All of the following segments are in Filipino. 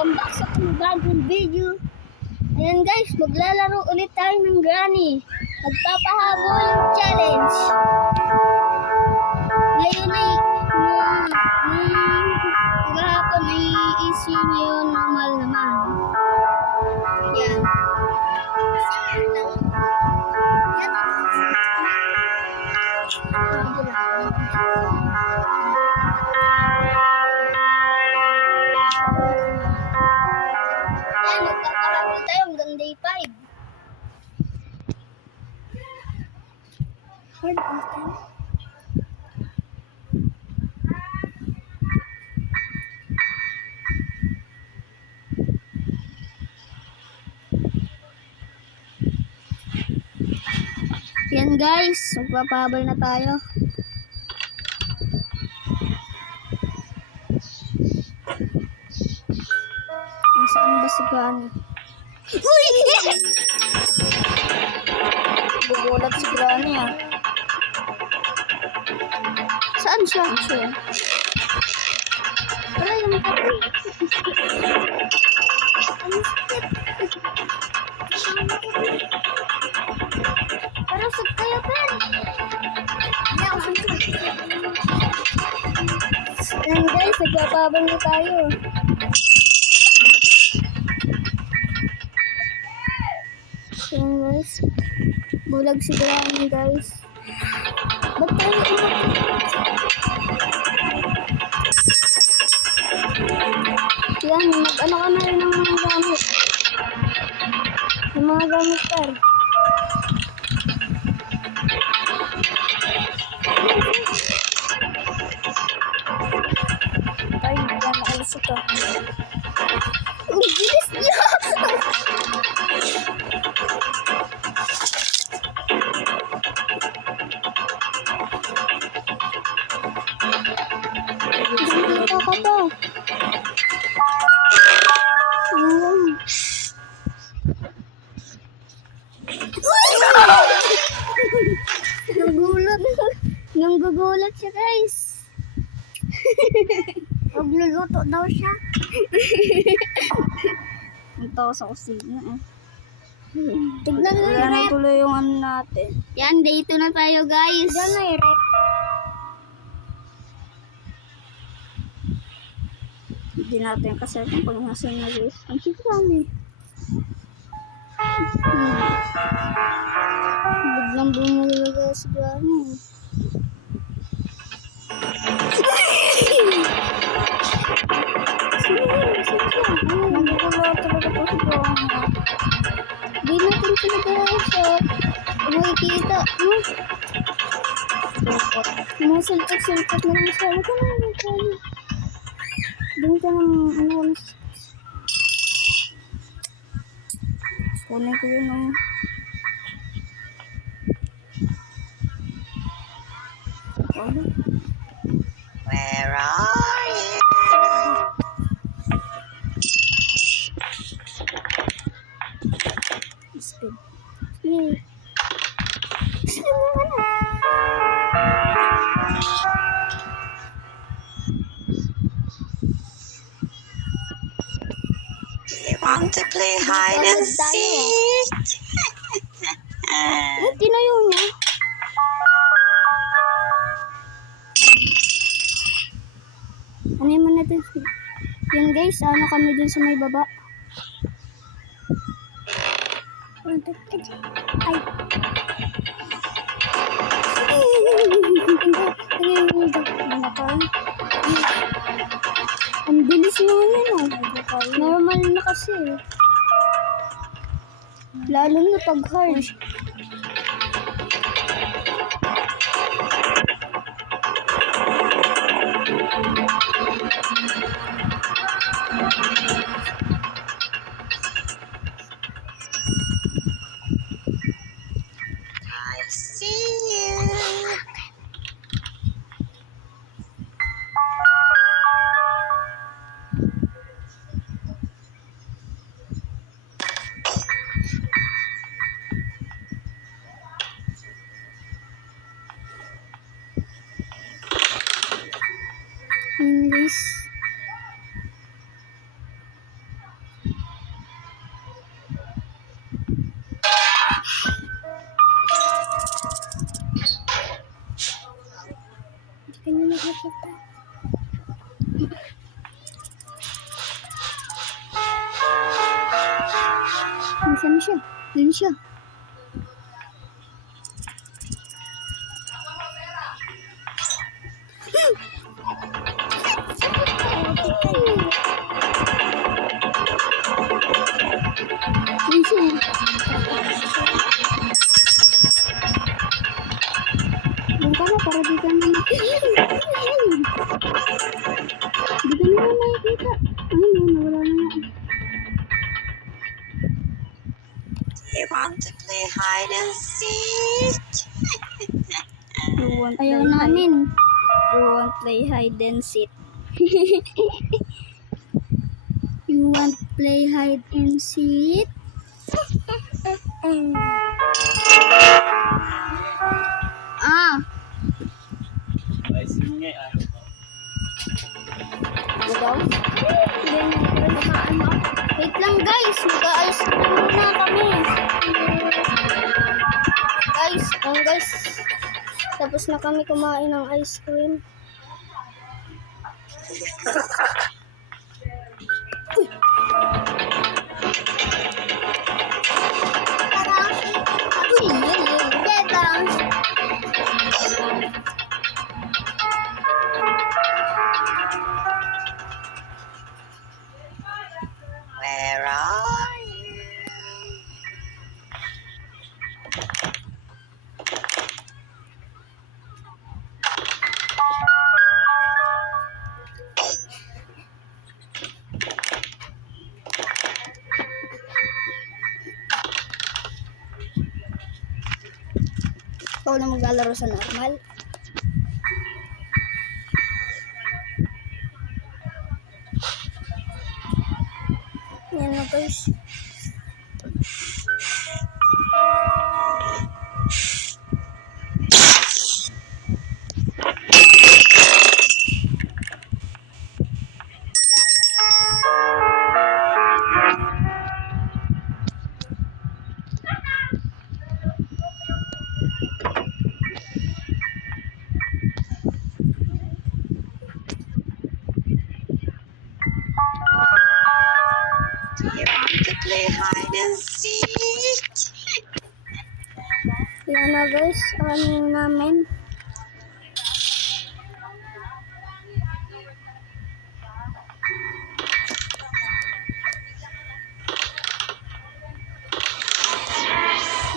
welcome back sa bagong video. Ayan guys, maglalaro ulit tayo ng Granny. Magpapahabol challenge. Ngayon ay, maghapon ay easy ngayon, normal naman. Yan. Ayan, magpapahabol tayo hanggang day 5. Hard button. Yan guys, magpapahabol na tayo. Saan ba si Granny? Uy! Gugulat si Granny ah. Saan siya? Wala yung matagal. Parang sag kayo, Ben. Yan guys, nagpapahabol na tayo. Yan guys. Bulag si Granny guys. Ba't tayo yan, mag-ano ka na rin ng mga gamit. Yung mga gamit par. Ay, yan, nakalis ito. Ang bilis niya! Dito ka pa. Nagugulat siya guys. Magluluto daw siya. Ito sa kusina eh. Tignan mo yung rep. Tuloy yung ano natin. Yan, dito na tayo guys. Yan na yung rep. Hindi natin kasi kung nasan na guys. Ang sikran eh. Biglang bumulaga si Granny. Nagugulat talaga po si Granny. Di natin pinag-shot. Makikita. Silpot na lang siya. Huwag ka na lang. Doon ka ng ano. Kunin ko yun Where are you? Spin. Spin. Spin naman You want to play hide and seek? Tinayo niya. Ano yung natin? Yan guys, ano kami dun sa may baba. Ang bilis naman yun normal na kasi. Lalo na pag hard. I see you. Nasaan siya? Ayun siya. Ayun siya. Doon ka na para di ka na makikita. Di ka na makikita. Ayun, nawala na nga. You want to play hide and seek? Ayaw namin. You want play hide and seek. You want play hide and seek? Ah. Ikaw? Wait lang guys, mag-aayos muna kami. Guys, tapos na kami kumain ng ice cream. Where are you? Ikaw na maglalaro sa normal. Yan na guys. Do you want to play hide and seek? Yan na guys, ano namin.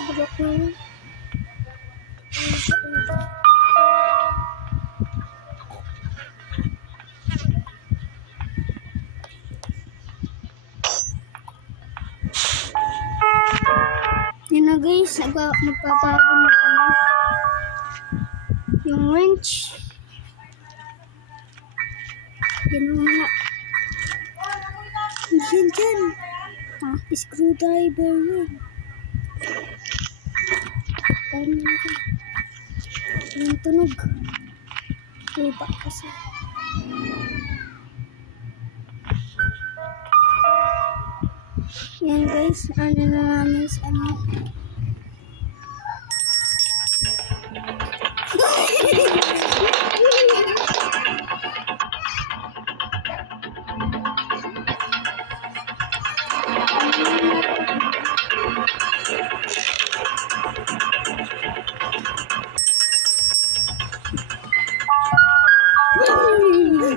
Bulok na yun. Yan na guys, magpapago na kami. Yung wrench. Yan muna. Yan dyan. Ah, screwdriver yun. Kaya natin. Yung tunog. Iba kasi. Yan guys, ano na namin sa ano.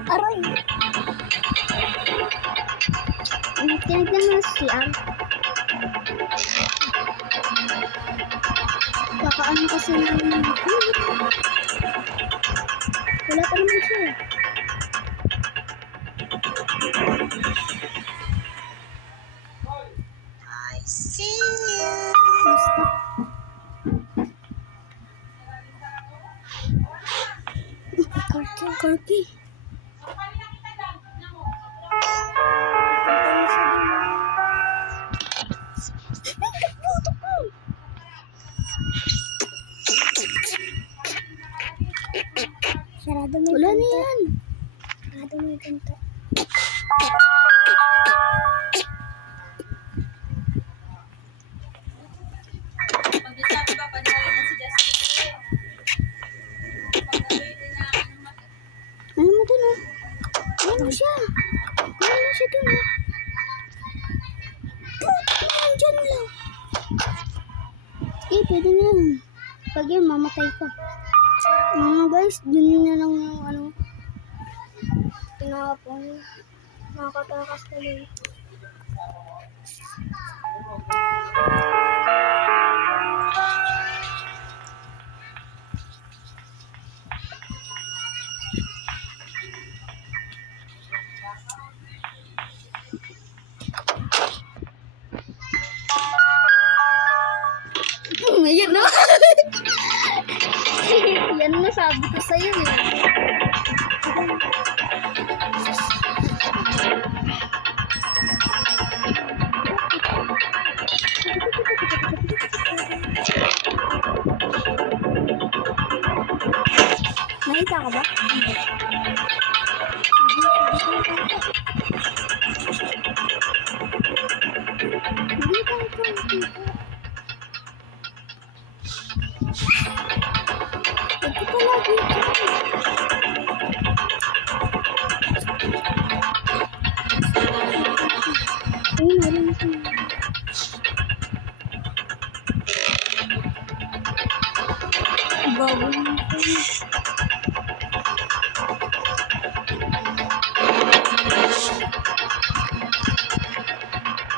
Aray! Tinagdan mo siya. Kakaano kasi namin. Wala pa naman siya. I see you. Basta. Corky. Sarado mo. Wala na yan. Sarado mo yung pinto. dun na. Diyan lang. Pwede na lang. Pag yun, mamatay ka. Guys, dun na lang yung ano. Tinapon. Nakakatakas na yun. Ayan na. Yan na sabi ko sa'yo eh. Nakita ka ba?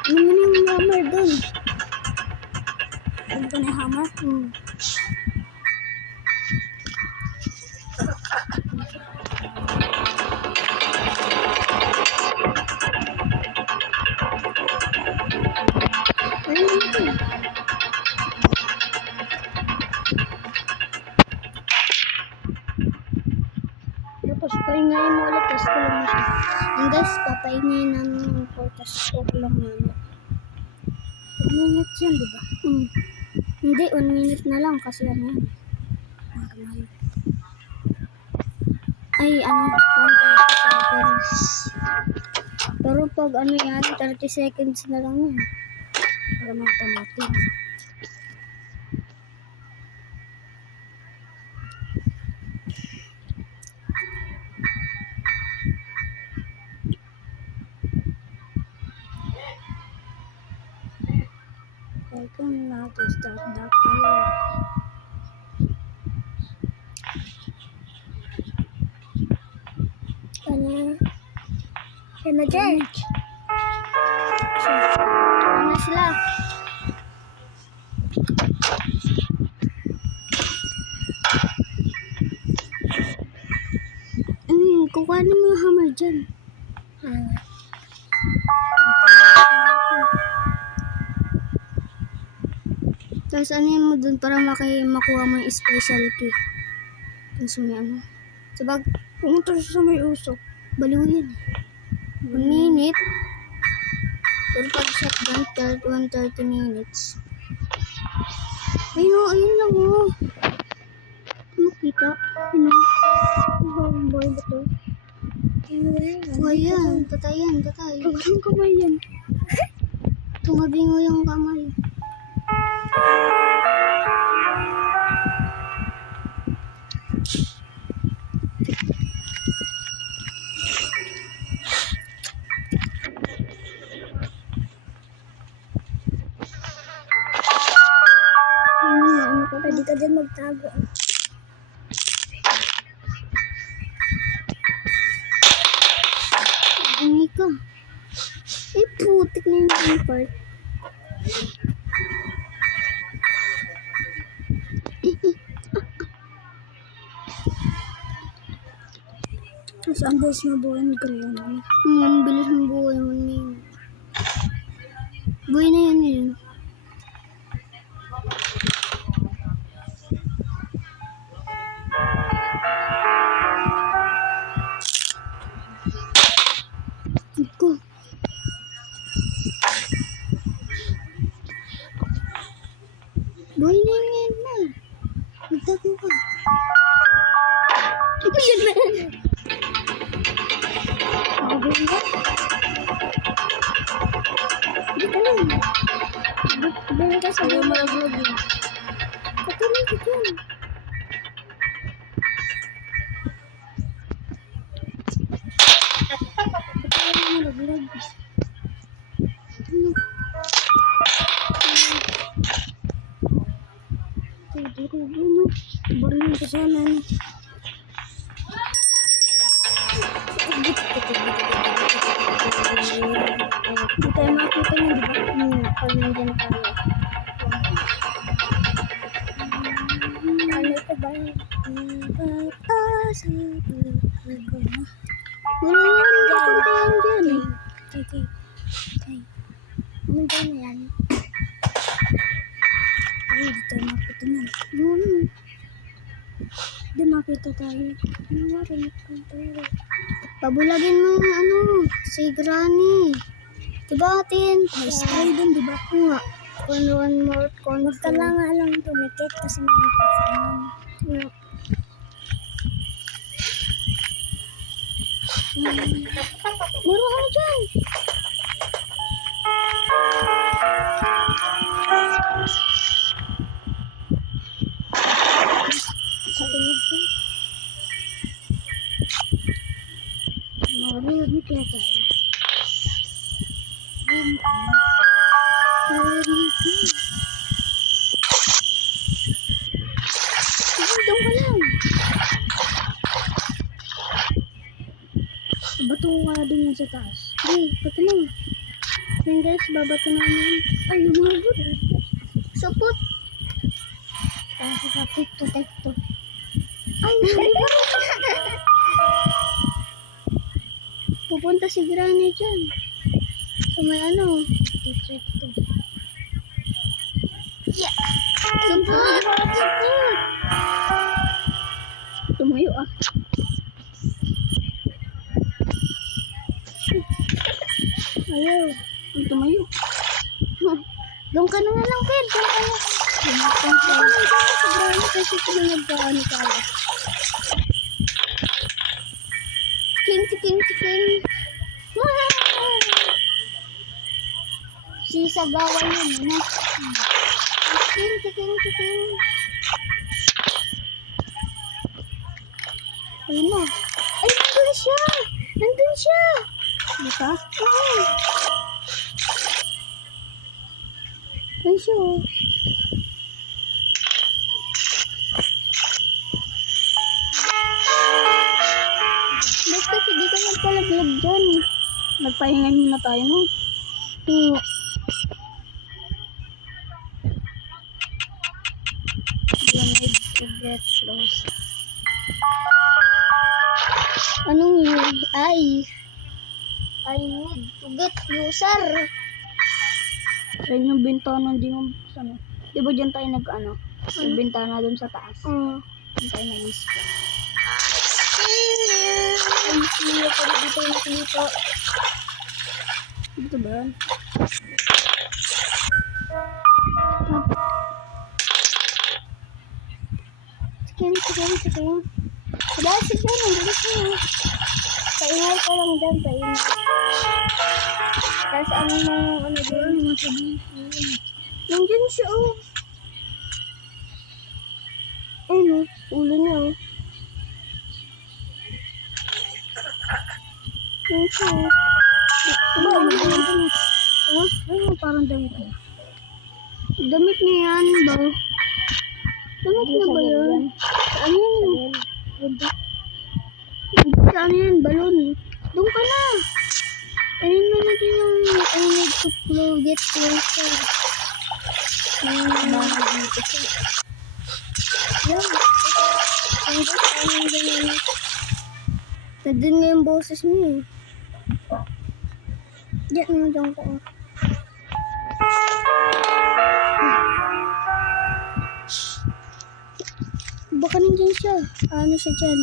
Ano mo yung hammer doon? Ano ba na hammer? Ano mo ito? Tapos pahingayin mo ulit, tapos ko lang siya. And guys, papahingayin namin yung tapos ko lang namin. 2 minutes yan, diba? Hindi, 1 minute na lang kasi ano yan. Normal. Ay, ano, 1:37. Pero pag ano yan, 30 seconds na lang yan. Para mata natin. Welcome now to start the fire. Ano dyan? Ano sila? Kukuhanin mo yung hammer dyan. Tapos ano mo dun para makuha mo yung specialty. Tapos may ano. Sabag, pumunta siya sa may usok. Baliw yan. 1 minute. Pero pag shotgun, 30 minutes. Ayun lang oh. Makita. Boy ba to? Oh yan, patay. Walang kamay yan. Tumabingo yung kamay. Pwede ka dyan magtago. Ini ka. Putik na yung part. Tapos ang bilis na buhay ni Crayon. Ang bilis ng buhay mo niya. Buhay na yan yun. Iko. Buhay na yan na. Magtago ka. Yan na. Bili ka sa mga vlog yun. Patuloy ka dyan. Patuloy mo Vlog. Ano? Ano? Barang ko sana. Ano? Hindi tayo makakita niya, di ba? Pag nandyan tayo. Ano ito ba? Wala yan, papunta yan dyan. Okay. Pumunta na yan. Ay, di tayo makita na. Doon. Di makita tayo. Ano nga rin tayo? Pabulagin mo yung ano, si Granny. Diba atin? May sky dun, diba? Oo nga. One more corner. Magkalanga lang tumikit kasi makita sa naman. Yeah. Meron ano dyan? Sa tingin ko. Marinig kaya tayo. Doon ka lang. Bato ko kaya din yan sa taas. Hey, bato mo. Yan guys, babato namin. Ay, lumabot. Sapot. Tekto. Ay, hindi pa. Pupunta si Granny dyan. So may ano. Tekto. Yeah. Sapot. Tumayo ah. Ayaw. Ang tumayo. Doon ka na lang, Fer. Doon ka na. Doon ka na sa Granny kasi pinagkaano tayo. King. Wow! Sisagawan yun, ano? King. Ayun na. Ay, nandun siya. Diba? Oo. Ayun siya, oh. Ba't kasi di ka nagpalaglag dyan? Nagpahinga muna tayo, no? Oo. You need to get close. Anong yun? I need to get closer. Ayun yung bintana, hindi mo buksan. Di ba dyan tayo nag-ano? Yung bintana dun sa taas. Oo. Dyan tayo nag-isip. Ay, siya pa rin dito yung nakikita. Dito ba? Sige. Dahil si John, ang bilis mo. Paingay ko lang dyan, paingay. Tapos ano doon, mga sabihin. Nandiyan siya, oh. Ayun, oh. Ulo niya, oh. Ayun siya, oh. Diba, ano ba yan? Ayun, parang damit niya. Damit niya yan, ba? Damit niya ba yan? Saan yan? Saan yan? Balon. Doon ka na. Ayun mo natin yung I need to get closer. Yan. Nandun nga yung boses mo eh. Diyan ko. Baka nandiyan siya. Ano siya dyan?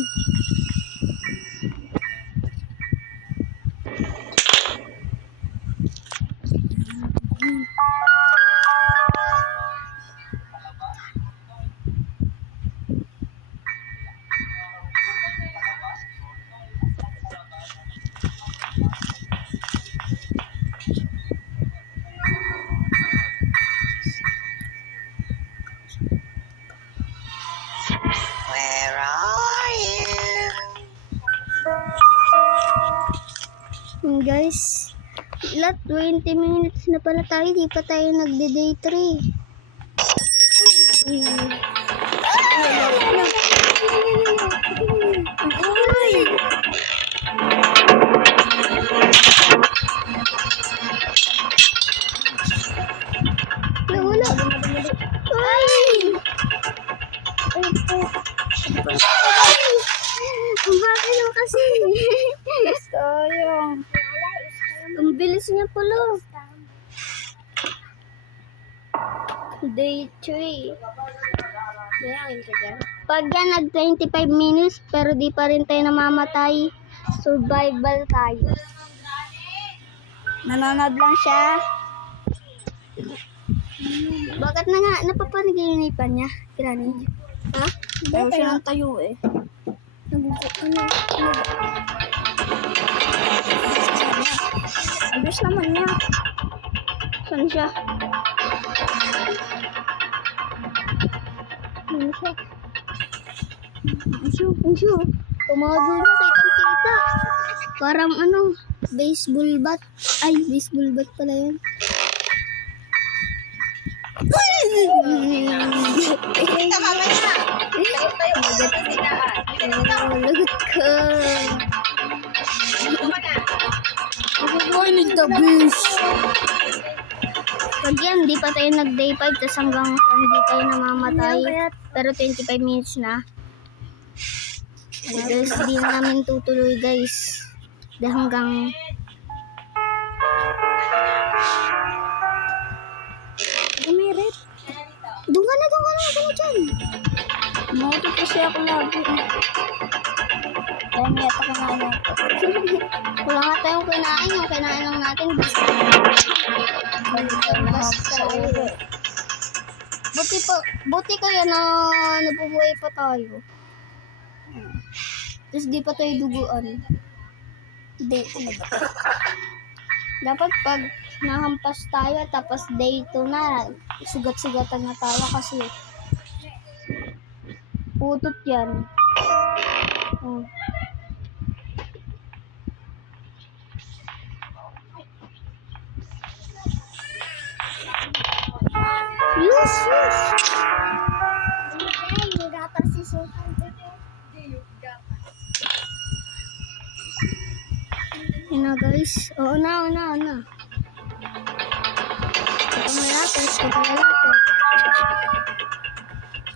Where are you? Guys, Lahat 20 minutes na pala tayo. Di pa tayo nagde-day 3. Wala. Ay! Ang bakit lang kasi. Sayang. Ang bilis niya pala. Day 3. Pag yan nag 25 minutes pero di pa rin tayo namamatay, survival tayo. Nanonood lang siya. Bakit na nga napapanaginipan niya? Kirani. Ha? Tayo siya ng tayo eh. Ayos naman niya. Saan siya? Ano siya? Ang siya. Tumago na kitang-kita. Parang ano, baseball bat. Ay, baseball bat pala yan. Lagot ka. Boy, need the beast. Pag yan, di pa tayo nag-day 5, tas hanggang hindi tayo namamatay. Pero 25 minutes na. Guys, di na namin tutuloy guys. Dahil hanggang... Umirit. Doon ka na dyan. Mauto kasi ako lagi. Dahil yata kanain ako. Wala nga tayong kinain. Yung kinain lang natin. Basta. Buti kaya na nabubuhay pa tayo. Tapos di pa tayo duguan. Hindi, talaga. Dapat pag nahampas tayo tapos day 2 na, sugat-sugatan na tayo kasi putot yan. Oh. Yes. Yun na guys. Oo na. Ito may lapis.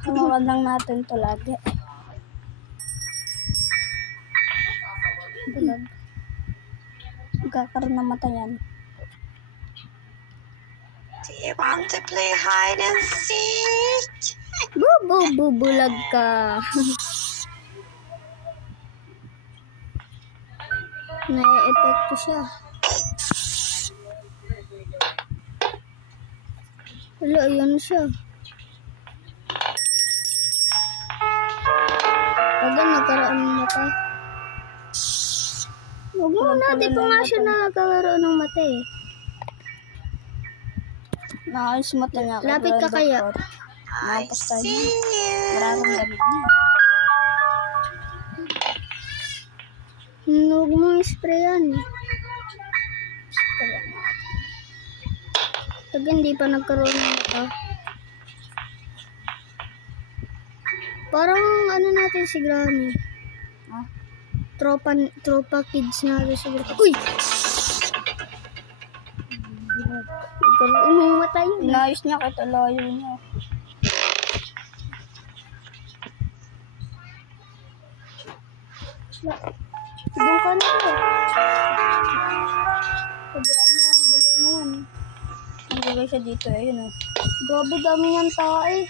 Hawakan lang natin to lagi. Bulag. Magkakaroon ng mata yan. Do you want to play hide and seek? Bulag ka. Nai-epekto siya. Wala, ayan siya. Pag nagkaroon ng mata. Huwag mo na, di pa nga siya nagkaroon ng mata eh. Nakaalis mata niya. Lapit ka kaya? I Nakapos tayo. see you. Nararamdaman niya. Huwag mo isprayan. Pag hindi pa nagkaroon ng mata. Parang ano natin si Granny. Ha? Tropa kids natin si Granny. Uy! Nagkaroon ng mata yun. Inayos niya kahit alayo niya. Doon ka na. Pabayaan mo ang balon na yan. Nagagay siya dito. Ayun o. Grabe dami niyang tao eh.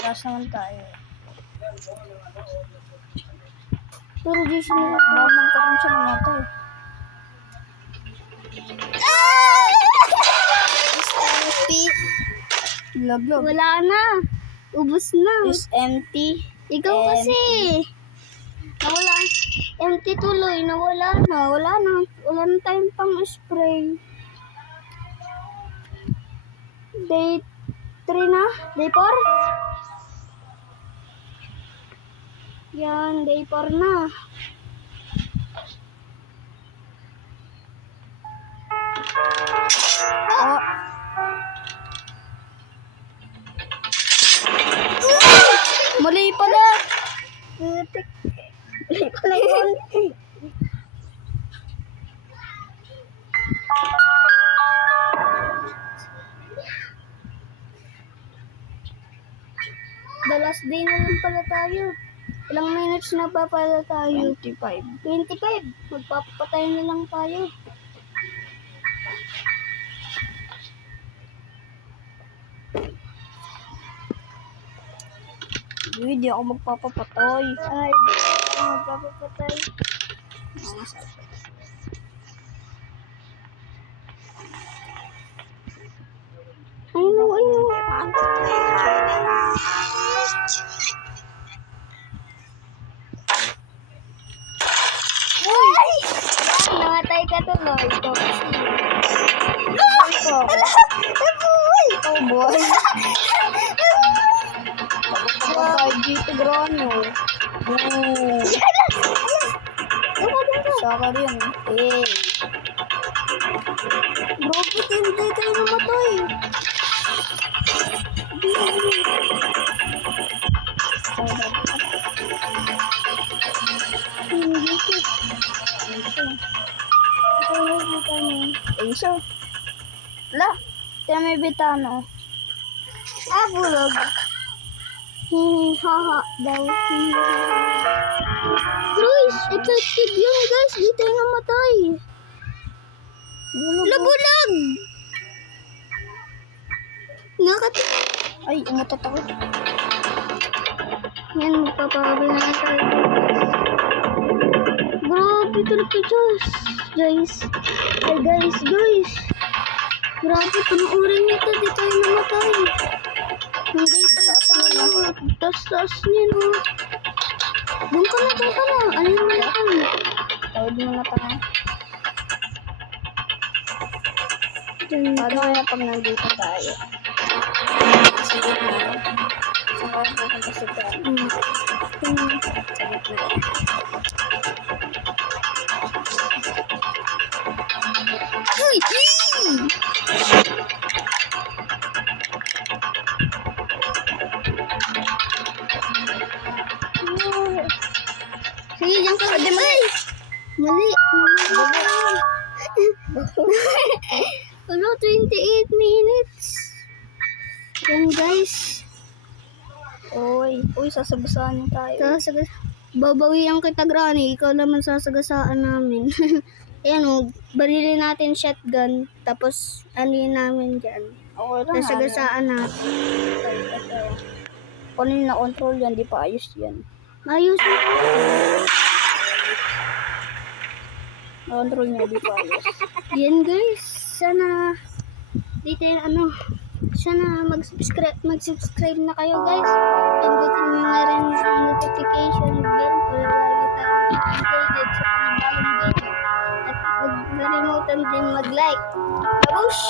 Nagas naman tayo. Pero di siya nila. Baka magkaroon siya ng mata eh. Laglag. Wala na. Ubus na. Is empty. Ikaw kasi. Nawala. Empty tuloy. Nawala na. Wala na tayong pang spray. Day 3 na? Day 4? Yan. Day 4 na. muntik. Balik pala yun. The last day na lang pala tayo. Ilang minutes na pa pala tayo? 25. 25. Magpapatay na lang tayo. Hindi ako magpapapatoy. Ay, magpapatay. Ay, no, ay, no. Want to play hide and seek? Ay! Yan, namatay ka tuloy. Ito kasi. Boy ko ako. Oh boy. Kapag dito grano. Boo. Saka rin. Eh. Bro, hindi kayo namatay. Hindi ko. Ito na kita niyo. Aso. Wala. Tiyan may bitano. Ah, bulog. Haha daw. Guys, effective yun guys. Di tayo namatay. Labulag! Ay, umutot ako. Yan, magpapakabal na tayo. Grabe talaga, Diyos. Guys. Ay, guys. Grabe, panuorin nito. Di tayo namatay. Hindi tayo. Tas-tas niya, no. Doon ka na. Alin mo na kami. Tawad mo na tayo. Diyan. Paano kaya pag nandito tayo? Sige na. Saan ka pupunta si Kat? Sagot na. Uy! Sige, diyan ka. Mali. Ano, 28 minutes. Yan, guys. Uy, sasabasahan tayo. Babawian kita, Granny. Ikaw naman sasagasaan namin. Ayan, barilin natin shotgun. Tapos, anin namin dyan. Okay lang. Sasagasaan natin. Kung ano yung na-control yan, di pa ayos yan. Ayos. Na-control niya, di pa ayos. Yan, guys. Sana, dito yung sana mag-subscribe na kayo, guys. Pindutin nyo na rin ang notification bell para lagi tayong updated sa panibagong video. At huwag na-remote din mag-like. Babush!